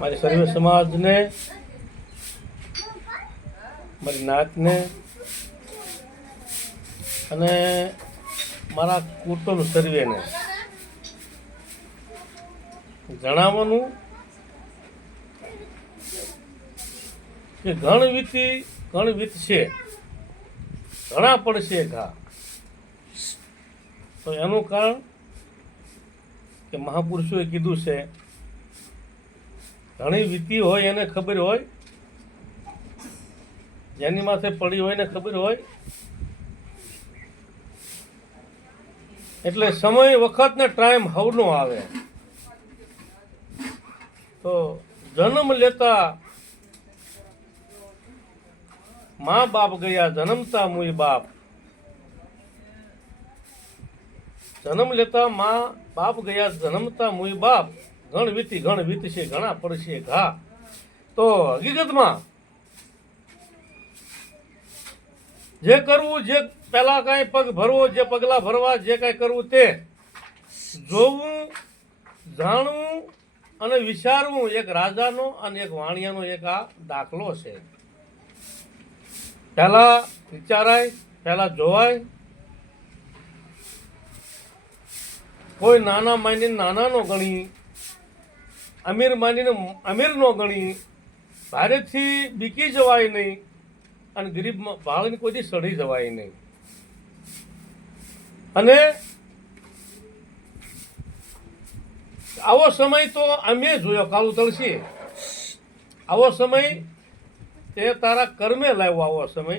મારી સર્વે સમાજને, મારી નાતને અને મારા કુટુંબ સર્વેને જણાવવાનું કે ઘણ વીતી છે. ઘણા પડશે ઘા. તો એનું કારણ કે મહાપુરુષોએ કીધું છે, ઘણી વીતી હોય એને ખબર હોય, જેની માથે પડી હોય ને ખબર હોય. એટલે સમય વખત ને ટાઈમ હવનો આવે. તો જન્મ લેતા મા બાપ ગયા, જન્મતા મુય બાપ. જન્મ લેતા મા બાપ ગયા જન્મતા મુઈ બાપ ઘણ વીતી ઘણ વીતશે ઘણા પડશે ઘા. તો હકીકતમાં જે કરવું, જે પેલા કાંઈ પગ ભરવો, જે પગલા ભરવા, જે કાંઈ કરવું તે જોવું, જાણવું અને વિચારવું એક રાજાનો અને એક વાણિયાનો એક આ દાખલો છે. પહેલા વિચારાય, પહેલા જોવાય કોઈ નાના માનીને નાના નો ગણી, અમીર માનીને અમીર નો ગણી ભારેથી બીકી જવાય નહીં અને ગરીબ બાળકને કોઈ સડી જવાય નહીં. અને આવો સમય તો અમે જોયો કાળું તળસી આવો સમય તે તારા કર્મે લાવ્યો આવો સમય.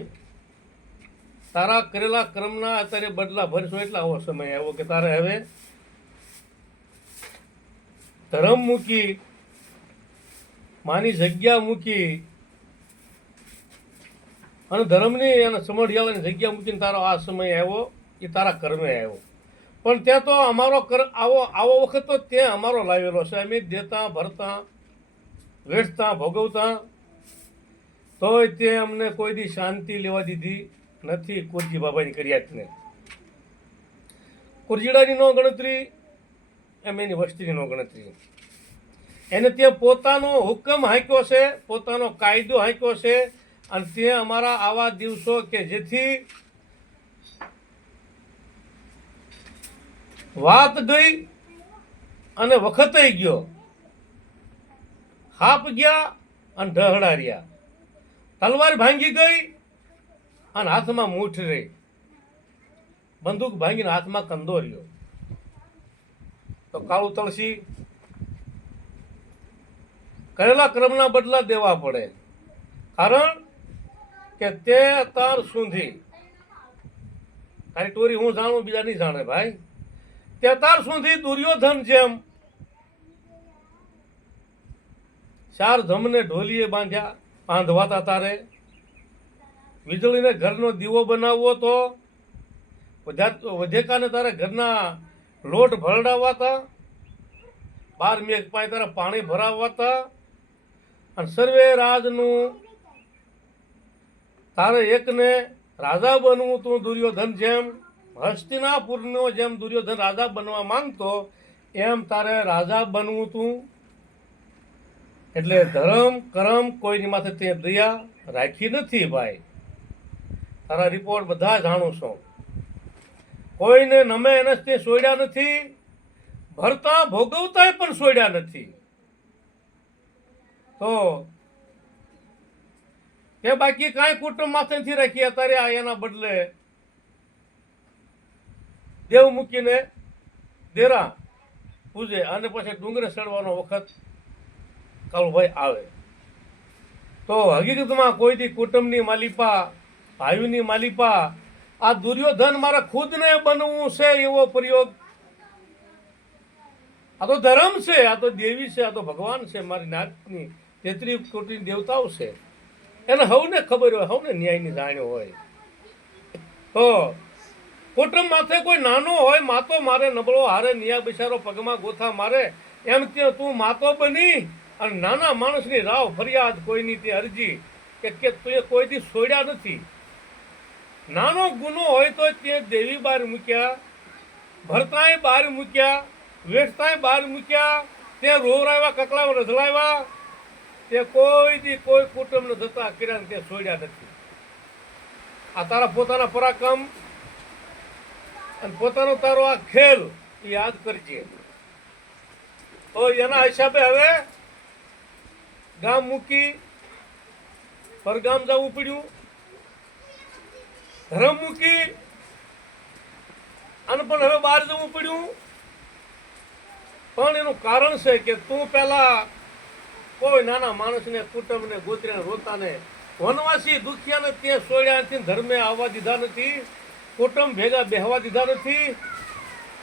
તારા કરેલા કર્મના અત્યારે બદલા ભરશો એટલે આવો સમય આવ્યો કે તારે હવે ધર્મ મૂકી, માની જગ્યા મૂકી, અને ધર્મની અને સમઢિયાળાની જગ્યા મૂકીને તારો આ સમય આવ્યો, એ તારા કર્મે આવ્યો. પણ ત્યાં તો અમારો કર, આવો આવો વખત તો ત્યાં અમારો લાવેલો છે. અમે દેતા, ભરતા વેઠતા ભોગવતા, તોય તે અમને કોઈ દી શાંતિ લેવા દીધી નથી કુરજી બાબાની કર્યાતને. કુરજીડાની નો ગણતરી એમ એની વસ્તીની ગણતરી. એને ત્યાં પોતાનો હુકમ હાંક્યો છે, પોતાનો કાયદો હાંક્યો છે, અને તે અમારા આવા દિવસો કે જેથી વાત ગઈ અને વખતય ગયો. હાપ ગયા અને ઢહડા રહ્યા તલવાર ભાંગી ગઈ અને હાથમાં મૂઠ રહી. બંદૂક ભાંગીને હાથમાં કંદો રહ્યો તો કાળું તળસી કરેલા ક્રમના બદલા દેવા પડે. કારણ કે તે અત્યાર સુધી તારી ટોરી હું જાણું બીજા નહીં જાણે ભાઈ. તે અત્યાર સુધી દુર્યોધન જેમ ચાર ધમને ઢોલીએ બાંધ્યા, બાંધવાતા તારે. વીજળીને ઘરનો દીવો બનાવવો તો વધેકાને તારે ઘરના લોટ ભરડાવાતા બાર મેઘ પાય તારા પાણી ભરાવવાતા અને સર્વે રાજનું તારે એકને રાજા બનવું તું દુર્યોધન જેમ, હસ્તિનાપુરનો જેમ દુર્યોધન રાજા બનવા માંગતો, એમ તારે રાજા બનવું તું. એટલે ધર્મ, કરમ કોઈની માથે તે દયા રાખી નથી ભાઈ. તારા રિપોર્ટ બધા જાણું છો. કોઈને નમે એને તે સોડ્યા નથી, ભરતા ભોગવતાય પણ સોડ્યા નથી. તો કે બાકી કાંઈ કુટુંબ માથે નથી રાખી અત્યારે આ એના બદલે દેવ મૂકીને દેરા પૂજે અને પછી ડુંગરે ચડવાનો વખત કાળુભાઈ આવે. તો હકીકતમાં કોઈ દી કુટુંબની માલિપા ભાઈની માલિપા આ દુર્યોધન મારા ખુદને બનવું છે એવો પ્રયોગ. આ તો ધર્મ છે, આ તો દેવી છે, આ તો ભગવાન છે, મારી નાતની તેત્રી કોટી દેવતાઓ છે. એને હવને ખબર હોય, હવને ન્યાયની જાણ્યો હોય. તો કુટુંબ માથે કોઈ નાનો હોય, માતો મારે, નબળો હારે, નિયા બિચારો પગમાં ગોથા મારે, એમ ત્યાં તું માતો બની અને નાના માણસની રાવ ફરિયાદ કોઈની તે અરજી કે તું કોઈ દી છોડ્યા નથી. નાનો ગુનો હોય તો તે દેવી બહાર મૂક્યા ભરતાએ બહાર મૂક્યા વેઠતાય બહાર મૂક્યા, તે રોવરાવ્યા કકલાવ રઝલાવ્યા તે કોઈ દી કોઈ કુટુંબને જતા કર્યા તે છોડ્યા નથી. આ તારા પોતાના પરાક્રમ અને પોતાનો તારો આ ખેલ યાદ કરજે. તો એના હિસાબે હવે ગામ મૂકી પરગામ જવું પડ્યું. ધર્મ મૂકી અને પણ હવે બહાર જવું પડ્યું. પણ એનું કારણ છે કે તું પેલા કોઈ નાના માણસને કુટુંબને ગોત્રીને રોતાને વનવાસી દુખિયાને ત્યાં સોળ્યા નથી ધર્મે આવવા દીધા નથી, કુટુંબ ભેગા બેહવા દીધા નથી,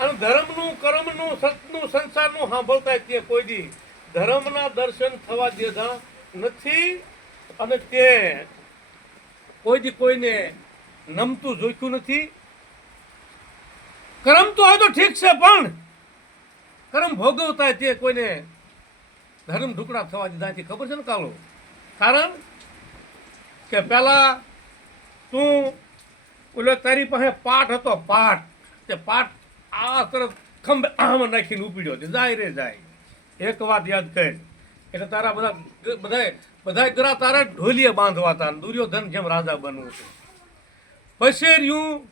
અને ધર્મનું, કર્મનું, સતનું, સંસારનું સાંભળતા તે કોઈ દી ધર્મના દર્શન થવા દીધા નથી અને તે કોઈ દી કોઈને નમતું જોખ્યું નથી. કર્મ તો હોય તો ઠીક છે, પણ કરમ ભોગવતા તે કોઈને ધર્મ ઢુકડા થવા દીધા નથી ખબર છે ને કાળો? કારણ કે પેલા તું ઓલો તારી પાસે પાઠ હતો, પાઠ. તે પાઠ આ તરફ ખંભે આમ નાખીને ઉપડ્યો છે. જાય રે જાય. એક વાત યાદ કર. એટલે તારા બધા બધા બધા ગરા તારા ઢોલીએ બાંધવા હતા ને દુર્યોધન જેમ રાજા બનવું હતું પછી રહ્યું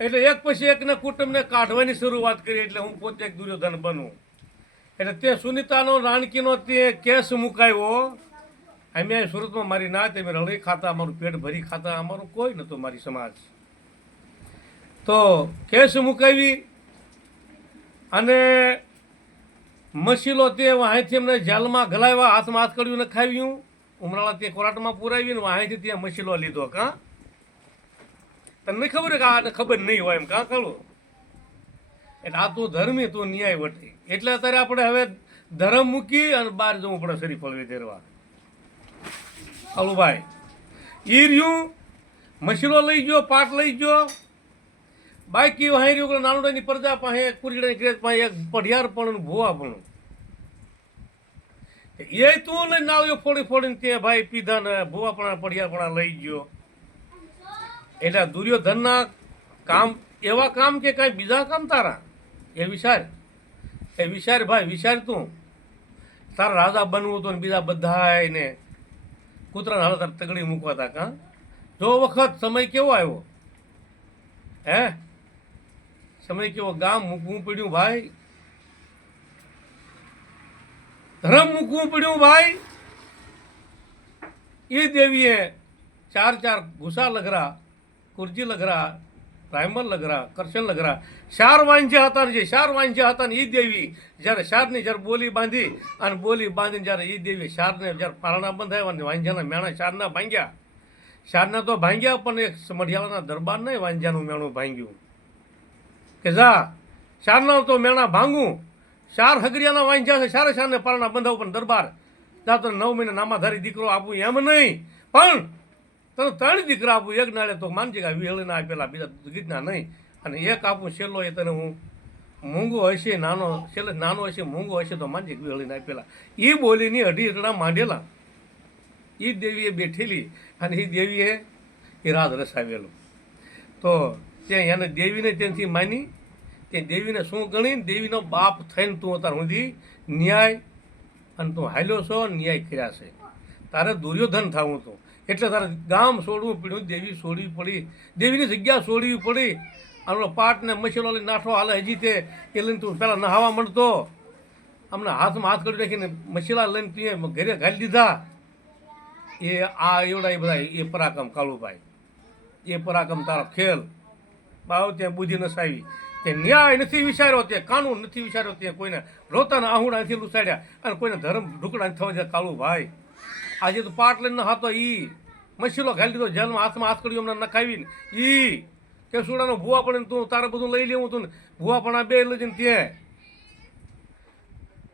એટલે એક પછી એકના કુટુંબને કાઢવાની શરૂઆત કરી એટલે હું પોતે એક દુર્યોધન બનું. એટલે તે સુનિતાનો, રાણકીનો તે કેસ મુકાયો. અમે સુરતમાં મારી ના તે મેં રળી ખાતા, અમારું પેટ ભરી ખાતા, અમારું કોઈ નહોતું મારી સમાજ. તો કેસ મુકાવી અને મસીલો તે વાંહીથી એમને જેલમાં ગલાવ્યા હાથમાં હાથ કર્યું ને ખાવ્યું ઉમરાળા તે કોરાટમાં પુરાવીને વાંહીથી ત્યાં મસીલો લીધો, કાં? તને ખબર કે આને ખબર નહીં હોય એમ કાં કરો એટલે આ તું ધર્મી તું ન્યાય વટી. એટલે અત્યારે આપણે હવે ધર્મ મૂકી અને બહાર જવું પડે શરીફળ વેચરવા. ભાઈ. ઈ રહ્યું, મશીનો લઈ ગયો પાટ લઈ ગયો. બાકી વાહી રહ્યું નાનુડાની પ્રજા પાસે કુરીડાની ક્રેજ પાસે એક પઢિયાર પણ ભૂવા પણ. એ તું લઈ નાળીઓ ફોડી ફોડીને તે ભાઈ પીધા ને ભૂવા પણ પઢિયાર પણ લઈ ગયો. એટલે દુર્યોધનના કામ, એવા કામ કે કાંઈ બીજા કામ તારા? એ વિચાર. એ વિચાર ભાઈ, વિચાર તું. તારા રાજા બનવું ને બીજા બધા ને કૂતરાના હાલ તારે તગડી મૂકવા હતા કાં જો વખત સમય કેવો આવ્યો? હે? સમય કેવો? ગામ મૂકવું પડ્યું ભાઈ. ધર્મ મૂકવું પડ્યું ભાઈ. એ દેવીએ ચાર ચાર ઘુસા લગરા કુરજી લગરા રાયમલ લગરા કરશન લગરા શાર વાંજ્યા હતા જે શાર વાંજ્યા હતા એ દેવી, જ્યારે શારની જ્યારે બોલી બાંધી અને બોલી બાંધીને જ્યારે એ દેવી શારને જ્યારે પારણા બંધાવ્યા અને વાંજ્યાના મેણા શારના ભાંગ્યા. શારના તો ભાંગ્યા, પણ એક મઢિયાળાના દરબાર નહીં વાંજ્યાનું મેણું ભાંગ્યું. કે જા, શારના તો મેણા ભાંગું. શાર હગરિયાના વાંજ્યા છે, શારે શારને પારણા બંધાવું પણ દરબાર. ત્યાં તો નવ મહિને નામાધારી દીકરો આપું એમ નહીં. પણ તને ત્રણ દીકરા આપું, એક નાળે તો માનજે કે વિહળીના આપેલા બીજા ગીતના નહીં. અને એક આપું, છેલ્લો એ તને હું, મૂંગો હશે, નાનો, છેલ્લે નાનો હશે, મૂંગો હશે, તો માનજે કે વિહળીને આપેલા. એ બોલીની અઢી અઢડા માંડેલા. એ દેવીએ બેઠેલી અને એ દેવીએ એ રાત રસાવેલો. તો ત્યાં એને દેવીને ત્યાંથી માની તે દેવીને શું ગણી, દેવીનો બાપ થઈને તું અત્યાર સુધી ન્યાય, અને તું હાલ્યો છો, ન્યાય કર્યા છે. તારે દુર્યોધન થવું હતું. એટલે તારે ગામ છોડવું પડ્યું, દેવી છોડવી પડી. દેવીની જગ્યા છોડવી પડી. આપણો પાટને ને લઈને નાઠો હાલે હજી તે. એ લઈને તું પહેલાં નહાવા મળતો અમને હાથમાં હાથ કરી રાખીને મસેલા લઈને તું ઘરે ઘાલી દીધા. એ આ એવડા એ બધા, એ પરાક્રમ કાળુભાઈ. એ પરાક્રમ તારો ખેલ. બાવ ત્યાં બુદ્ધિ નસાવી. તે ન્યાય નથી વિચાર્યો, તે કાનૂન નથી વિચાર્યો, તે કોઈને રોતાના આહુડા નથી લૂસાડ્યા. અને કોઈને ધર્મ ઢુકડા થવા દે કાળુભાઈ. આજે તો પાટ લઈને હતો ઈ. મસીલો ખાલી દીધો, જેલમાં હાથમાં હાથ કર્યો અમને નખાવીને. ઈ કેસુડાનો ભૂવા પણ તું, તારે બધું લઈ લેવું તું ભૂવા પણ બે લઈ જઈને ત્યાં.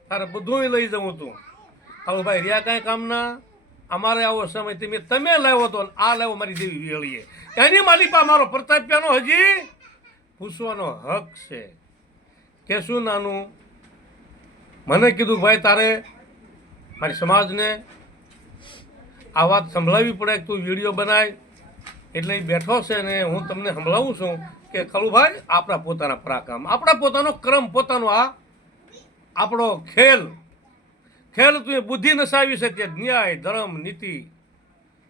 તારે બધું લઈ જવું તું. હવે ભાઈ, રહ્યા કાંઈ કામના? અમારે આવો સમય તમે તમે લાવ્યો હતો આ લાવો મારી દેવી વેળીએ. એની માલિપા મારો પ્રતાપ્યાનો હજી? પૂછવાનો હક છે. કે શું નાનું? મને કીધું, ભાઈ, તારે મારી સમાજને આ વાત સંભળાવી પડે કે તું વીડિયો બનાય. એટલે એ બેઠો છે ને હું તમને સંભળાવું છું કે ખલુભાઈ, આપણા પોતાના પરાક્રમ, આપણા પોતાનો ક્રમ, પોતાનો આ આપણો ખેલ. ખેલ તું એ બુદ્ધિ નસાવી છે તે ન્યાય, ધર્મ, નીતિ.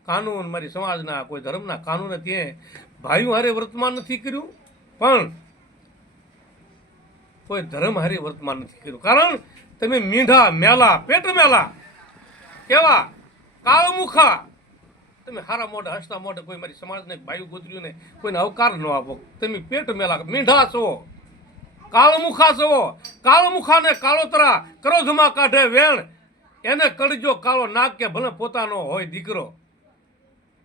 કાનૂન, મારી સમાજના, કોઈ ધર્મના કાનૂને ત્યાં ભાઈઓ હારે વર્તમાન નથી કર્યું. પણ કોઈ ધર્મ હારે વર્તમાન નથી કર્યું. કારણ તમે મીંઢા, મેલા, પેટ મેલા. કેવા? કાળમુખા તમે હારા મોઢે, હસતા મોઢે, કોઈ મારી સમાજને ભાઈઓ ને કોઈને અવકાર ન આપો. તમે પેટ મેલા, મીંઢા છો. કાળમુખા છો. કાળમુખાને કાળોતરા ક્રોધમાં કાઢે વેણ. એને કડજો કાળો નાક કે ભલે પોતાનો હોય દીકરો.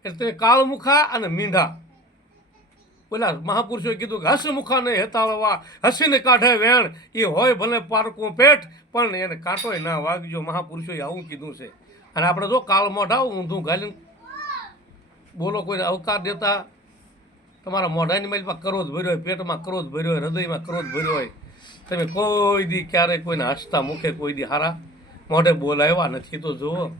એટલે તમે કાળમુખા અને મીંઢા. પેલા મહાપુરુષોએ કીધું કે હસમુખાને હેતાળવા, હસીને કાઢે વેણ. એ હોય ભલે પારકું પેટ, પણ એને કાંટોય ના વાગજો. મહાપુરુષોએ આવું કીધું છે. અને આપણે જો કાળ મોઢા ઊંધું ઘાલીને બોલો કોઈને અવકાર દેતા, તમારા મોઢાની મેલમાં ક્રોધ ભર્યો હોય, પેટમાં ક્રોધ ભર્યો હોય, હૃદયમાં ક્રોધ ભર્યો હોય, તમે કોઈ દી ક્યારેય કોઈને હસતા મુખે કોઈ દી હારા. મોઢે બોલાવ્યા નથી તો જુઓ.